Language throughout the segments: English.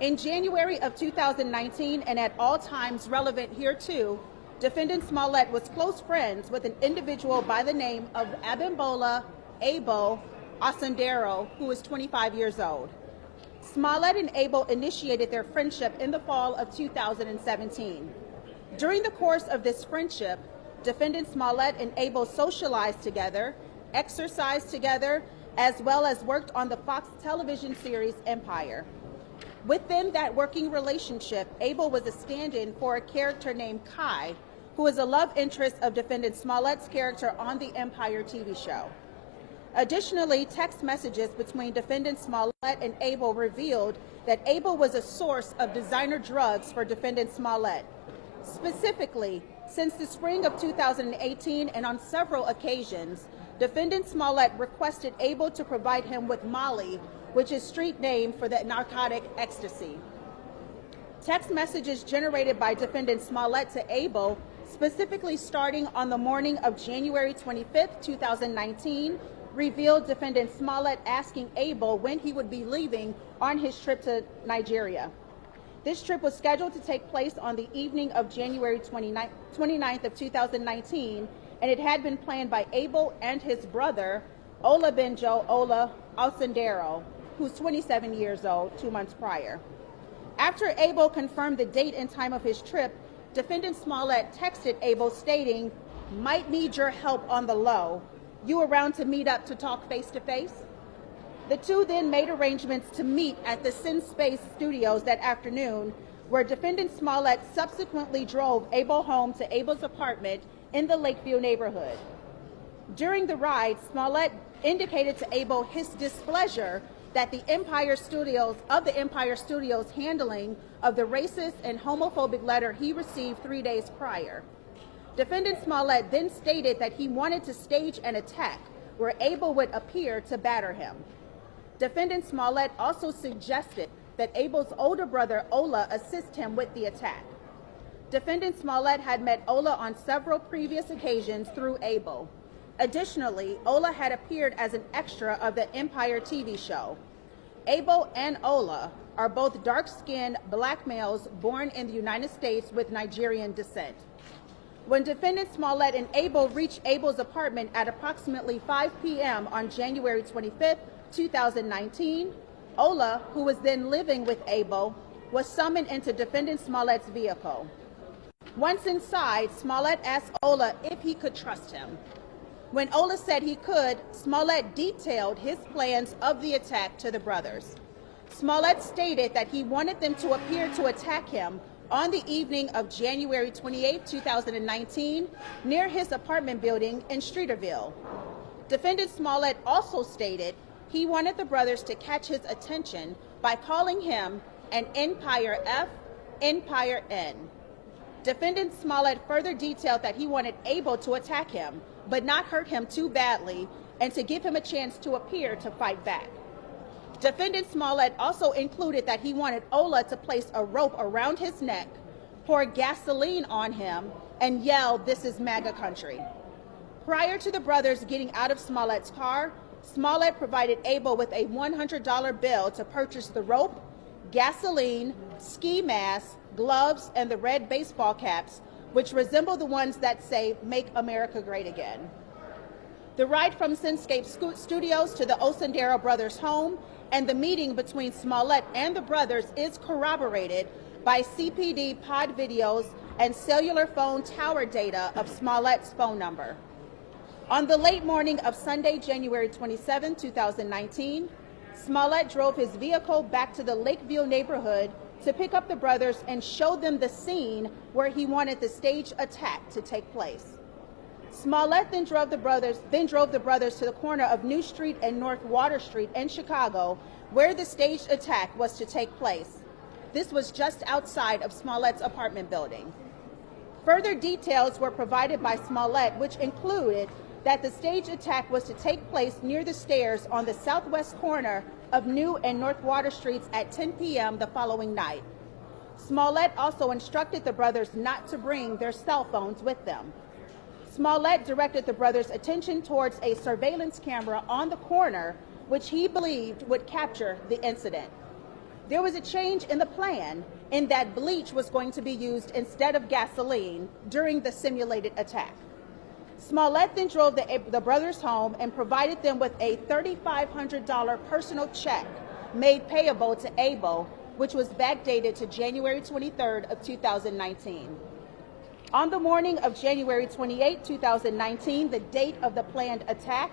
In January of 2019, and at all times relevant here too, Defendant Smollet was close friends with an individual by the name of Abimbola Abel Osundero, who is 25 years old. Smollet and Abel initiated their friendship in the fall of 2017. During the course of this friendship, Defendant Smollet and Abel socialized together, exercised together, as well as worked on the Fox television series Empire. Within that working relationship, Abel was a stand-in for a character named Kai, who is a love interest of Defendant Smollet's character on the Empire TV show. Additionally, text messages between Defendant Smollet and Abel revealed that Abel was a source of designer drugs for Defendant Smollet. Specifically, since the spring of 2018 and on several occasions, Defendant Smollet requested Abel to provide him with Molly, which is street name for the narcotic ecstasy. Text messages generated by Defendant Smollet to Abel, specifically starting on the morning of January 25, 2019, revealed Defendant Smollet asking Abel when he would be leaving on his trip to Nigeria. This trip was scheduled to take place on the evening of January 29th of 2019, and it had been planned by Abel and his brother, Olabenjo Ola Osundero, who's 27 years old, 2 months prior. After Abel confirmed the date and time of his trip, Defendant Smollet texted Abel stating, "Might need your help on the low. You around to meet up to talk face to face?" The two then made arrangements to meet at the Sin Space Studios that afternoon, where Defendant Smollet subsequently drove Abel home to Abel's apartment in the Lakeview neighborhood. During the ride, Smollet indicated to Abel his displeasure that the Empire Studios handling of the racist and homophobic letter he received 3 days prior. Defendant Smollet then stated that he wanted to stage an attack where Abel would appear to batter him. Defendant Smollet also suggested that Abel's older brother Ola assist him with the attack. Defendant Smollet had met Ola on several previous occasions through Abel. Additionally, Ola had appeared as an extra of the Empire TV show. Abel and Ola are both dark-skinned black males born in the United States with Nigerian descent. When Defendant Smollet and Abel reached Abel's apartment at approximately 5 p.m. on January 25, 2019, Ola, who was then living with Abel, was summoned into Defendant Smollet's vehicle. Once inside, Smollet asked Ola if he could trust him. When Ola said he could, Smollet detailed his plans of the attack to the brothers. Smollet stated that he wanted them to appear to attack him on the evening of January 28, 2019, near his apartment building in Streeterville. Defendant Smollet also stated he wanted the brothers to catch his attention by calling him an Empire F, Empire N. Defendant Smollet further detailed that he wanted Abel to attack him, but not hurt him too badly, and to give him a chance to appear to fight back. Defendant Smollet also included that he wanted Ola to place a rope around his neck, pour gasoline on him, and yell, "This is MAGA country." Prior to the brothers getting out of Smollet's car, Smollet provided Abel with a $100 bill to purchase the rope, gasoline, ski mask, gloves, and the red baseball caps, which resemble the ones that say, "Make America Great Again." The ride from Sinscape Studios to the Osundero brothers' home and the meeting between Smollet and the brothers is corroborated by CPD pod videos and cellular phone tower data of Smollet's phone number. On the late morning of Sunday, January 27, 2019, Smollet drove his vehicle back to the Lakeview neighborhood to pick up the brothers and show them the scene where he wanted the staged attack to take place. Smollet then drove the brothers to the corner of New Street and North Water Street in Chicago, where the staged attack was to take place. This was just outside of Smollet's apartment building. Further details were provided by Smollet, which included that the staged attack was to take place near the stairs on the southwest corner of New and North Water Streets at 10 p.m. the following night. Smollet also instructed the brothers not to bring their cell phones with them. Smollet directed the brothers' attention towards a surveillance camera on the corner, which he believed would capture the incident. there was a change in the plan in that bleach was going to be used instead of gasoline during the simulated attack. Smollet then drove the brothers home and provided them with a $3,500 personal check made payable to Abel, which was backdated to January 23rd of 2019. On the morning of January 28, 2019, the date of the planned attack,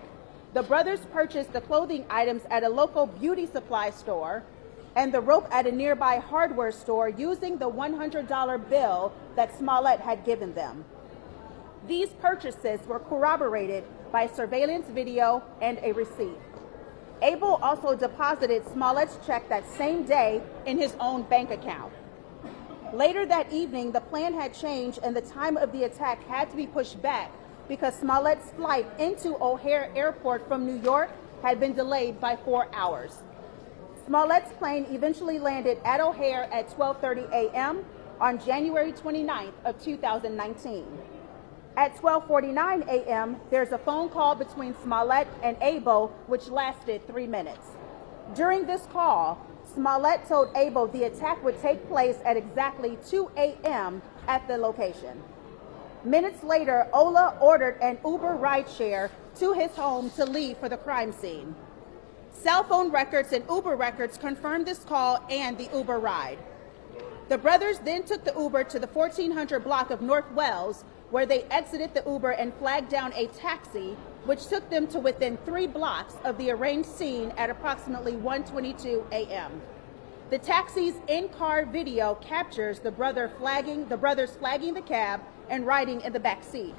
the brothers purchased the clothing items at a local beauty supply store and the rope at a nearby hardware store using the $100 bill that Smollet had given them. These purchases were corroborated by surveillance video and a receipt. Abel also deposited Smollet's check that same day in his own bank account. Later that evening, the plan had changed and the time of the attack had to be pushed back because Smollet's flight into O'Hare Airport from New York had been delayed by 4 hours. Smollet's plane eventually landed at O'Hare at 12:30 a.m. on January 29th of 2019. At 12:49 a.m., there's a phone call between Smollet and Abel, which lasted 3 minutes. During this call, Smollet told Abel the attack would take place at exactly 2 a.m. at the location. Minutes later, Ola ordered an Uber rideshare to his home to leave for the crime scene. Cell phone records and Uber records confirmed this call and the Uber ride. The brothers then took the Uber to the 1400 block of North Wells, where they exited the Uber and flagged down a taxi, which took them to within 3 blocks of the arranged scene at approximately 1:22 a.m. The taxi's in-car video captures the brothers flagging the cab and riding in the back seat.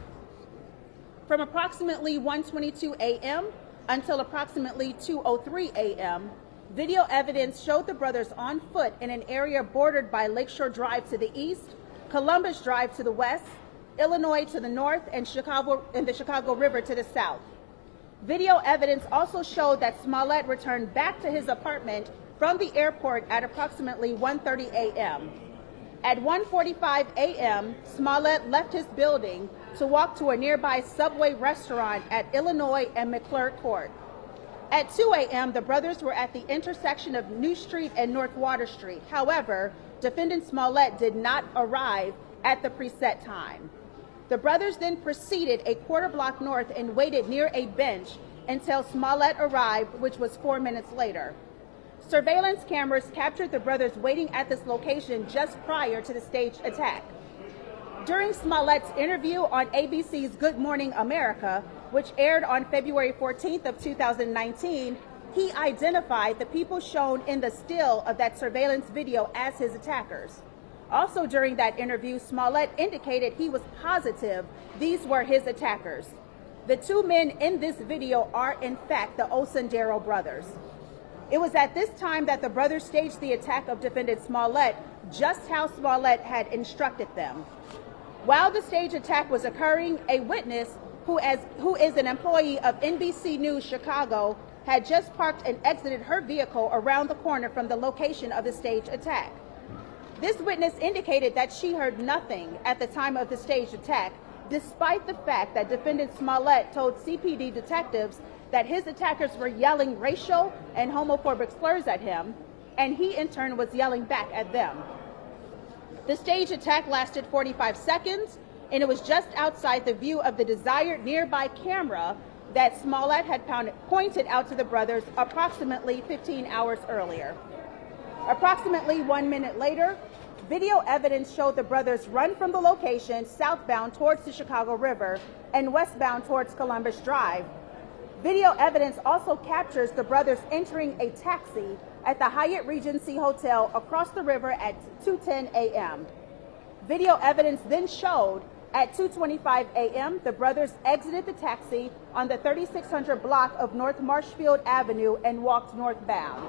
From approximately 1:22 a.m. until approximately 2:03 a.m., video evidence showed the brothers on foot in an area bordered by Lakeshore Drive to the east, Columbus Drive to the west, Illinois to the north, and the Chicago River to the south. Video evidence also showed that Smollet returned back to his apartment from the airport at approximately 1:30 a.m. At 1:45 a.m., Smollet left his building to walk to a nearby Subway restaurant at Illinois and McClure Court. At 2 a.m., the brothers were at the intersection of New Street and North Water Street. However, defendant Smollet did not arrive at the preset time. The brothers then proceeded a quarter block north and waited near a bench until Smollet arrived, which was 4 minutes later. Surveillance cameras captured the brothers waiting at this location just prior to the staged attack. During Smollet's interview on ABC's Good Morning America, which aired on February 14th of 2019, he identified the people shown in the still of that surveillance video as his attackers. Also during that interview, Smollet indicated he was positive these were his attackers. The 2 men in this video are in fact the Osendero brothers. It was at this time that the brothers staged the attack of defendant Smollet, just how Smollet had instructed them. While the staged attack was occurring, a witness who is an employee of NBC News Chicago had just parked and exited her vehicle around the corner from the location of the staged attack. This witness indicated that she heard nothing at the time of the staged attack, despite the fact that defendant Smollet told CPD detectives that his attackers were yelling racial and homophobic slurs at him, and he in turn was yelling back at them. The staged attack lasted 45 seconds, and it was just outside the view of the desired nearby camera that Smollet had pointed out to the brothers approximately 15 hours earlier. Approximately 1 minute later, video evidence showed the brothers run from the location southbound towards the Chicago River and westbound towards Columbus Drive. Video evidence also captures the brothers entering a taxi at the Hyatt Regency Hotel across the river at 2:10 a.m. Video evidence then showed at 2:25 a.m. the brothers exited the taxi on the 3600 block of North Marshfield Avenue and walked northbound.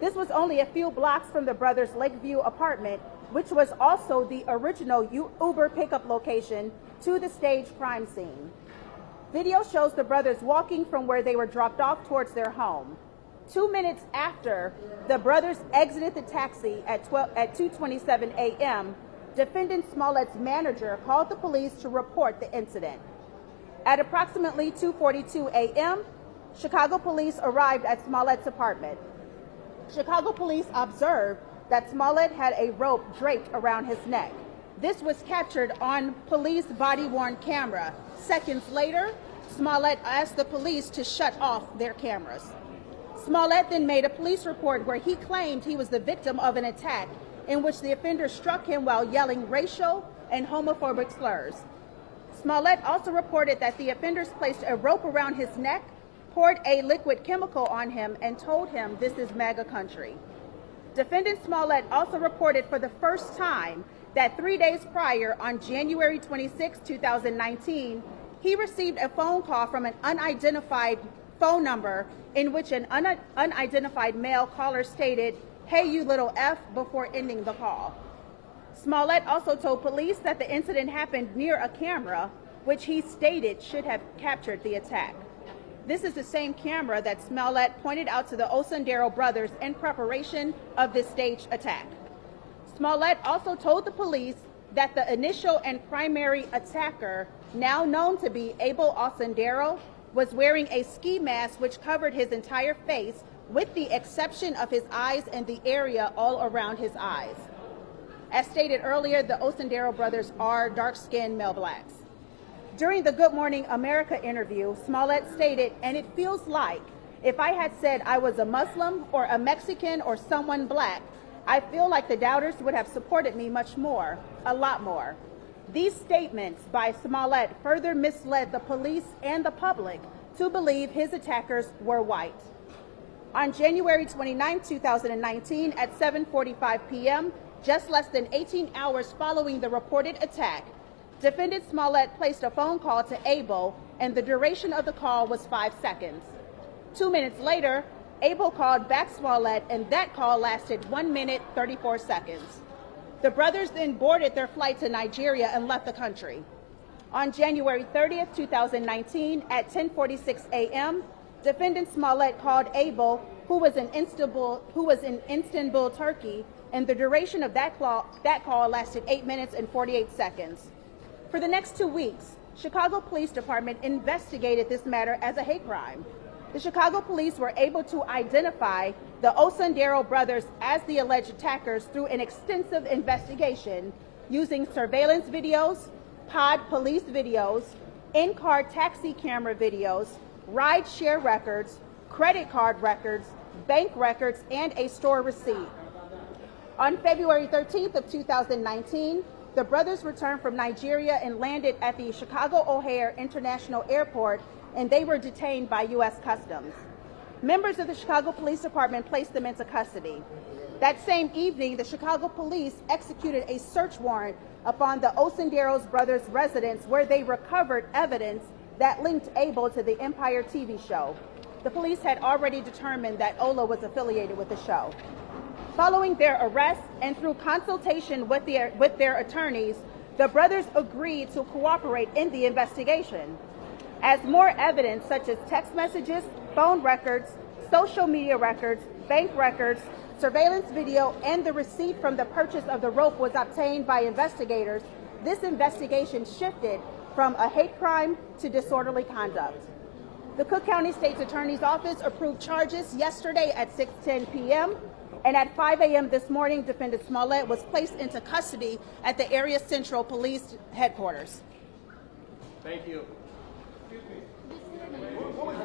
This was only a few blocks from the brothers' Lakeview apartment, which was also the original Uber pickup location to the staged crime scene. Video shows the brothers walking from where they were dropped off towards their home. 2 minutes after the brothers exited the taxi at 2:27 a.m., defendant Smollet's manager called the police to report the incident. At approximately 2:42 a.m., Chicago police arrived at Smollet's apartment. Chicago police observed that Smollet had a rope draped around his neck. This was captured on police body-worn camera. Seconds later, Smollet asked the police to shut off their cameras. Smollet then made a police report where he claimed he was the victim of an attack in which the offender struck him while yelling racial and homophobic slurs. Smollet also reported that the offenders placed a rope around his neck, poured a liquid chemical on him, and told him, "This is MAGA country." Defendant Smollet also reported for the first time that 3 days prior, on January 26, 2019, he received a phone call from an unidentified phone number in which an unidentified male caller stated, "Hey, you little F," before ending the call. Smollet also told police that the incident happened near a camera, which he stated should have captured the attack. This is the same camera that Smollet pointed out to the Osundero brothers in preparation of this staged attack. Smollet also told the police that the initial and primary attacker, now known to be Abel Osundero, was wearing a ski mask which covered his entire face with the exception of his eyes and the area all around his eyes. As stated earlier, the Osundero brothers are dark-skinned male blacks. During the Good Morning America interview, Smollet stated, "And it feels like if I had said I was a Muslim or a Mexican or someone black, I feel like the doubters would have supported me much more, a lot more." These statements by Smollet further misled the police and the public to believe his attackers were white. On January 29, 2019, at 7:45 p.m., just less than 18 hours following the reported attack, Defendant Smollet placed a phone call to Abel, and the duration of the call was 5 seconds. 2 minutes later, Abel called back Smollet, and that call lasted 1 minute, 34 seconds. The brothers then boarded their flight to Nigeria and left the country. On January 30th, 2019, at 10:46 a.m., Defendant Smollet called Abel, who was in Istanbul, Turkey, and the duration of that call lasted 8 minutes and 48 seconds. For the next 2 weeks, Chicago Police Department investigated this matter as a hate crime. The Chicago police were able to identify the Osundero brothers as the alleged attackers through an extensive investigation using surveillance videos, pod police videos, in-car taxi camera videos, ride-share records, credit card records, bank records, and a store receipt. On February 13th of 2019, the brothers returned from Nigeria and landed at the Chicago O'Hare International Airport, and they were detained by U.S. Customs. Members of the Chicago Police Department placed them into custody. That same evening, the Chicago police executed a search warrant upon the Osundero brothers' residence, where they recovered evidence that linked Abel to the Empire TV show. The police had already determined that Ola was affiliated with the show. Following their arrest and through consultation with their attorneys, the brothers agreed to cooperate in the investigation. As more evidence such as text messages, phone records, social media records, bank records, surveillance video, and the receipt from the purchase of the rope was obtained by investigators, this investigation shifted from a hate crime to disorderly conduct. The Cook County State's Attorney's Office approved charges yesterday at 6:10 p.m., and at 5 a.m. this morning, Defendant Smollet was placed into custody at the Area Central Police Headquarters. Thank you. Excuse me. What was